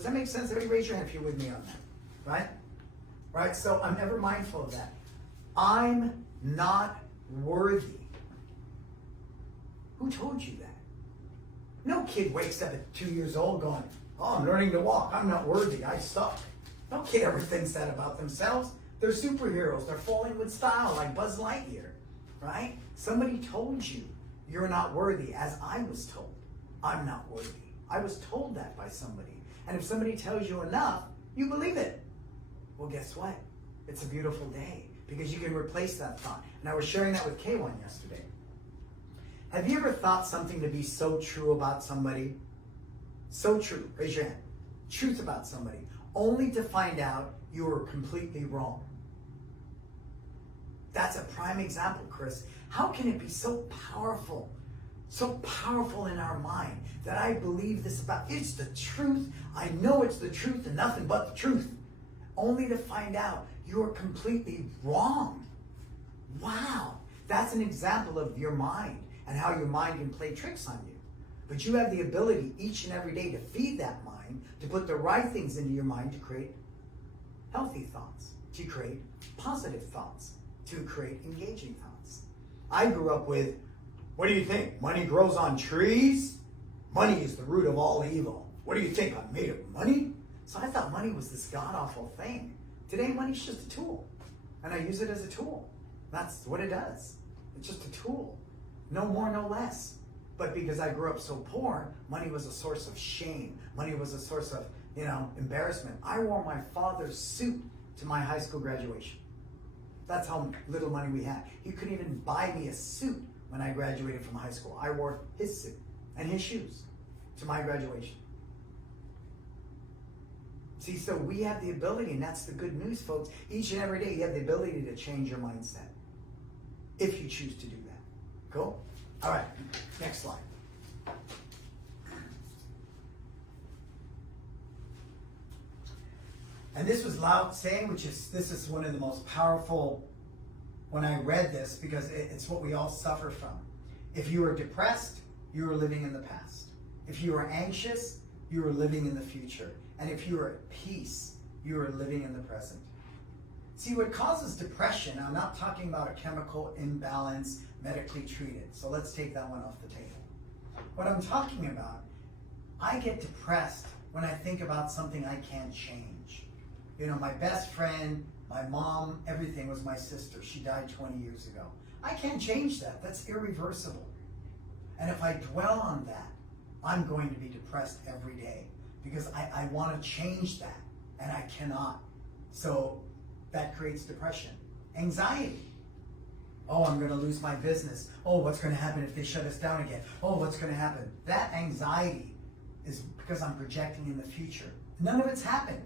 Does that make sense? Everybody raise your hand if you're with me on that. Right? Right? So I'm ever mindful of that. I'm not worthy. Who told you that? No kid wakes up at 2 years old going, oh, I'm learning to walk. I'm not worthy. I suck. No kid ever thinks that about themselves. They're superheroes. They're falling with style like Buzz Lightyear. Right? Somebody told you you're not worthy, as I was told. I'm not worthy. I was told that by somebody. And if somebody tells you enough, you believe it. Well, guess what? It's a beautiful day because you can replace that thought. And I was sharing that with K1 yesterday. Have you ever thought something to be so true about somebody? So true. Raise your hand. Truth about somebody. Only to find out you were completely wrong. That's a prime example, Chris. How can it be so powerful? So powerful in our mind that I believe this about. It's the truth. I know it's the truth and nothing but the truth. Only to find out you're completely wrong. Wow. That's an example of your mind and how your mind can play tricks on you. But you have the ability each and every day to feed that mind, to put the right things into your mind to create healthy thoughts, to create positive thoughts, to create engaging thoughts. I grew up with, what do you think? Money grows on trees? Money is the root of all evil. What do you think? I'm made of money? So I thought money was this god-awful thing. Today, money's just a tool. And I use it as a tool. That's what it does. It's just a tool. No more, no less. But because I grew up so poor, money was a source of shame. Money was a source of, embarrassment. I wore my father's suit to my high school graduation. That's how little money we had. He couldn't even buy me a suit when I graduated from high school. I wore his suit and his shoes to my graduation. See, so we have the ability, and that's the good news, folks. Each and every day, you have the ability to change your mindset if you choose to do that. Cool? All right, next slide. And this was Lao Tse, this is one of the most powerful, when I read this, because it's what we all suffer from. If you are depressed, you are living in the past. If you are anxious, you are living in the future. And if you are at peace, you are living in the present. See, what causes depression, I'm not talking about a chemical imbalance medically treated. So let's take that one off the table. What I'm talking about, I get depressed when I think about something I can't change. My best friend, my mom, everything was my sister. She died 20 years ago. I can't change that. That's irreversible. And if I dwell on that, I'm going to be depressed every day because I want to change that and I cannot. So that creates depression. Anxiety. Oh, I'm going to lose my business. Oh, what's going to happen if they shut us down again? Oh, what's going to happen? That anxiety is because I'm projecting in the future. None of it's happened.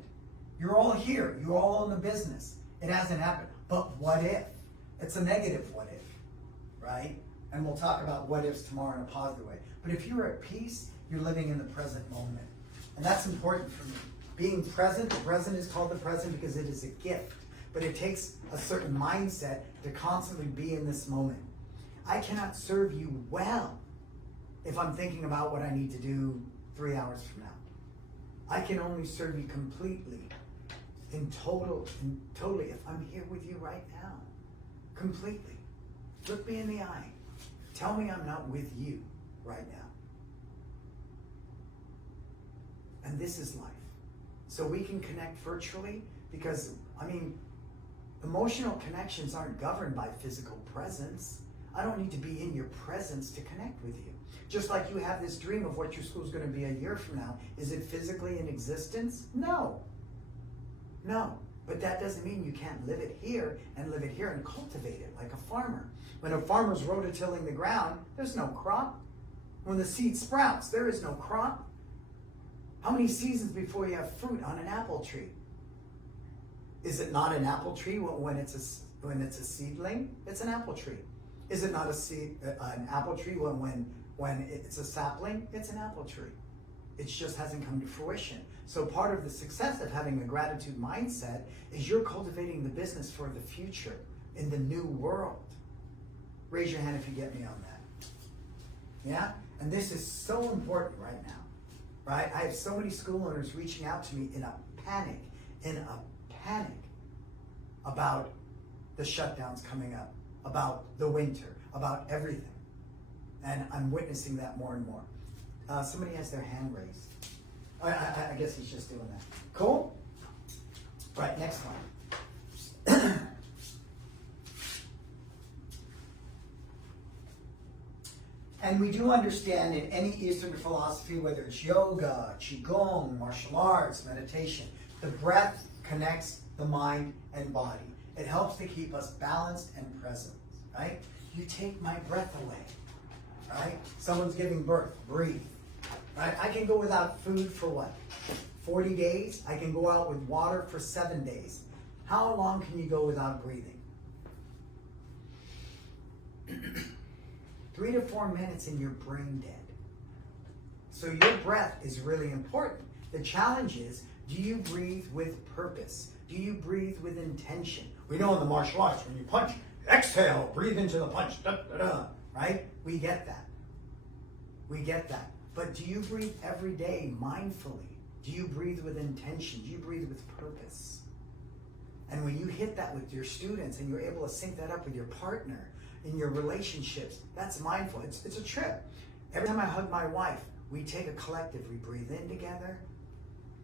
You're all here. You're all in the business. It hasn't happened. But what if? It's a negative what if, right? And we'll talk about what ifs tomorrow in a positive way. But if you're at peace, you're living in the present moment. And that's important for me. Being present, the present is called the present because it is a gift. But it takes a certain mindset to constantly be in this moment. I cannot serve you well if I'm thinking about what I need to do 3 hours from now. I can only serve you completely, totally if I'm here with you right now. Completely. Look me in the eye. Tell me I'm not with you right now. And this is life. So we can connect virtually because, emotional connections aren't governed by physical presence. I don't need to be in your presence to connect with you. Just like you have this dream of what your school's going to be a year from now. Is it physically in existence? No. But that doesn't mean you can't live it here and cultivate it like a farmer. When a farmer's rototilling the ground, there's no crop. When the seed sprouts, there is no crop. How many seasons before you have fruit on an apple tree? Is it not an apple tree when it's a seedling? It's an apple tree. Is it not an apple tree when it's a sapling? It's an apple tree. It just hasn't come to fruition. So part of the success of having a gratitude mindset is you're cultivating the business for the future in the new world. Raise your hand if you get me on that. Yeah? And this is so important right now. right? I have so many school owners reaching out to me in a panic about the shutdowns coming up, about the winter, about everything. And I'm witnessing that more and more. Somebody has their hand raised. I guess he's just doing that. Cool? Right, next one. And we do understand in any Eastern philosophy, whether it's yoga, qigong, martial arts, meditation, the breath connects the mind and body. It helps to keep us balanced and present, right? You take my breath away, right? Someone's giving birth, breathe, right? I can go without food for what? 40 days? I can go out with water for 7 days. How long can you go without breathing? 3 to 4 minutes and you're brain dead. So your breath is really important. The challenge is, do you breathe with purpose? Do you breathe with intention? We know in the martial arts, when you punch, exhale, breathe into the punch, da, da, da, right? We get that. We get that. But do you breathe every day mindfully? Do you breathe with intention? Do you breathe with purpose? And when you hit that with your students and you're able to sync that up with your partner, in your relationships, that's mindful. It's a trip. Every time I hug my wife, we take a collective. We breathe in together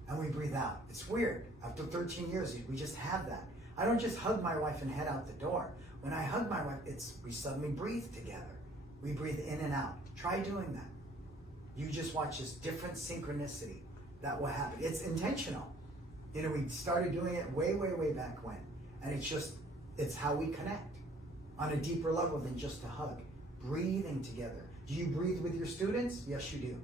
and we breathe out. It's weird. After 13 years, we just have that. I don't just hug my wife and head out the door. When I hug my wife, we suddenly breathe together. We breathe in and out. Try doing that. You just watch this different synchronicity that will happen. It's intentional. You know, we started doing it way, way, way back when. And it's how we connect on a deeper level than just a hug. Breathing together. Do you breathe with your students? Yes, you do,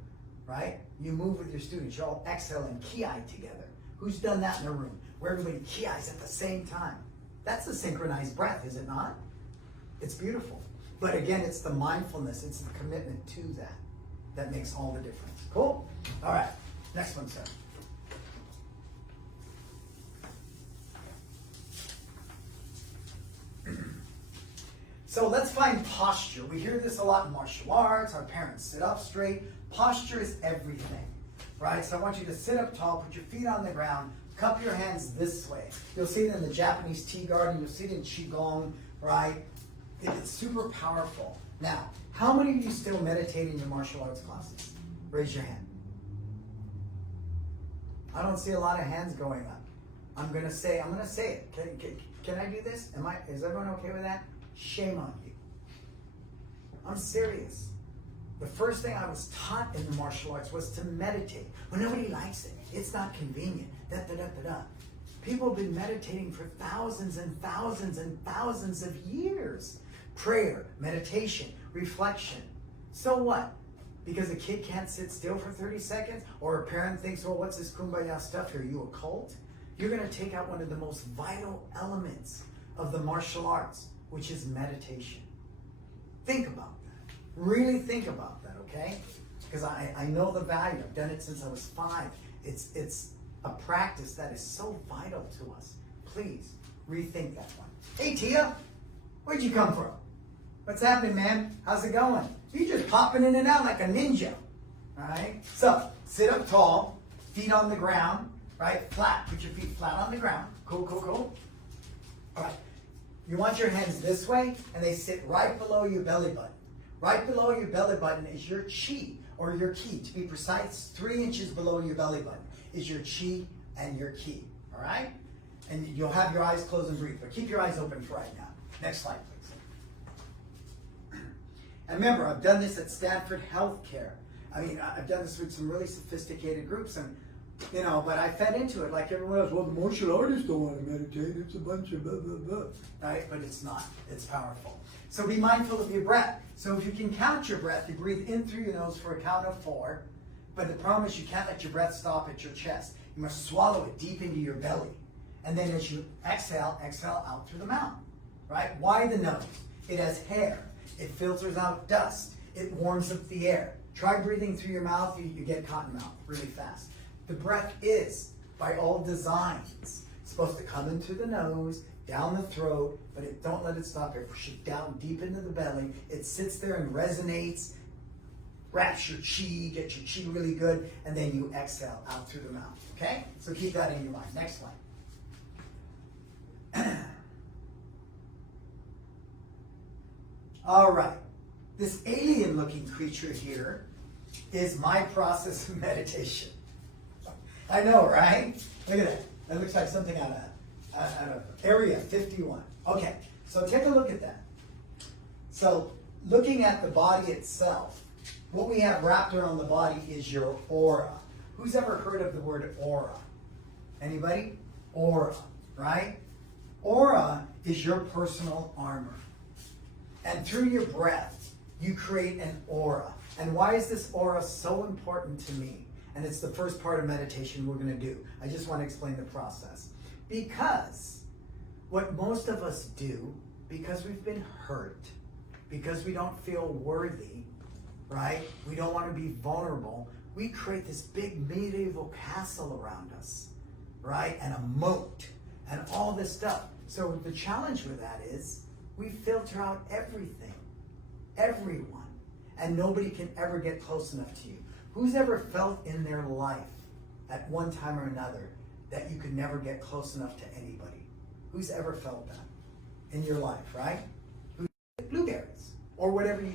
right? You move with your students. You're all exhaling, ki together. Who's done that in a room where everybody ki's at the same time? That's a synchronized breath, is it not? It's beautiful. But again, it's the mindfulness, it's the commitment to that makes all the difference. Cool? All right, next one, sir. So let's find posture. We hear this a lot in martial arts. Our parents sit up straight. Posture is everything, right? So I want you to sit up tall, put your feet on the ground, cup your hands this way. You'll see it in the Japanese tea garden. You'll see it in qigong, right? It's super powerful. Now, how many of you still meditate in your martial arts classes? Raise your hand. I don't see a lot of hands going up. I'm gonna say it. Can I do this? Is everyone okay with that? Shame on you. I'm serious. The first thing I was taught in the martial arts was to meditate. Well, nobody likes it. It's not convenient. Da, da, da, da, da. People have been meditating for thousands and thousands and thousands of years. Prayer, meditation, reflection. So what? Because a kid can't sit still for 30 seconds? Or a parent thinks, well, what's this kumbaya stuff here? Are you a cult? You're going to take out one of the most vital elements of the martial arts, which is meditation. Think about that. Really think about that, okay? Because I know the value. I've done it since I was 5. It's a practice that is so vital to us. Please, rethink that one. Hey, Tia, where'd you come from? What's happening, man? How's it going? You're just popping in and out like a ninja, all right? So, sit up tall, feet on the ground, right? Flat. Put your feet flat on the ground. Cool, cool, cool. All right. You want your hands this way, and they sit right below your belly button. Right below your belly button is your chi, or your ki. To be precise, 3 inches below your belly button is your chi and your ki, all right? And you'll have your eyes closed and breathe, but keep your eyes open for right now. Next slide, please. And remember, I've done this at Stanford Healthcare. I mean, I've done this with some really sophisticated groups, and you know, but I fed into it like everyone else. Well, the martial artists don't want to meditate. It's a bunch of blah, blah, blah. Right? But it's not. It's powerful. So be mindful of your breath. So if you can count your breath, you breathe in through your nose for a count of 4. But the problem is you can't let your breath stop at your chest. You must swallow it deep into your belly. And then as you exhale, exhale out through the mouth. Right? Why the nose? It has hair. It filters out dust. It warms up the air. Try breathing through your mouth. You get cotton mouth really fast. The breath is, by all designs, supposed to come in through the nose, down the throat, but don't let it stop here. Push it down deep into the belly. It sits there and resonates wraps your chi, get your chi really good, and then you exhale out through the mouth. Okay? So keep that in your mind. Next one. All right. This alien-looking creature here is my process of meditation. I know, right? Look at that. That looks like something out of Area 51. Okay, so take a look at that. So looking at the body itself, what we have wrapped around the body is your aura. Who's ever heard of the word aura? Anybody? Aura, right? Aura is your personal armor. And through your breath, you create an aura. And why is this aura so important to me? And it's the first part of meditation we're going to do. I just want to explain the process. Because what most of us do, because we've been hurt, because we don't feel worthy, right? We don't want to be vulnerable. We create this big medieval castle around us, right? And a moat and all this stuff. So the challenge with that is we filter out everything, everyone, and nobody can ever get close enough to you. Who's ever felt in their life at one time or another that you could never get close enough to anybody? Who's ever felt that in your life, right? Blueberries or whatever you choose.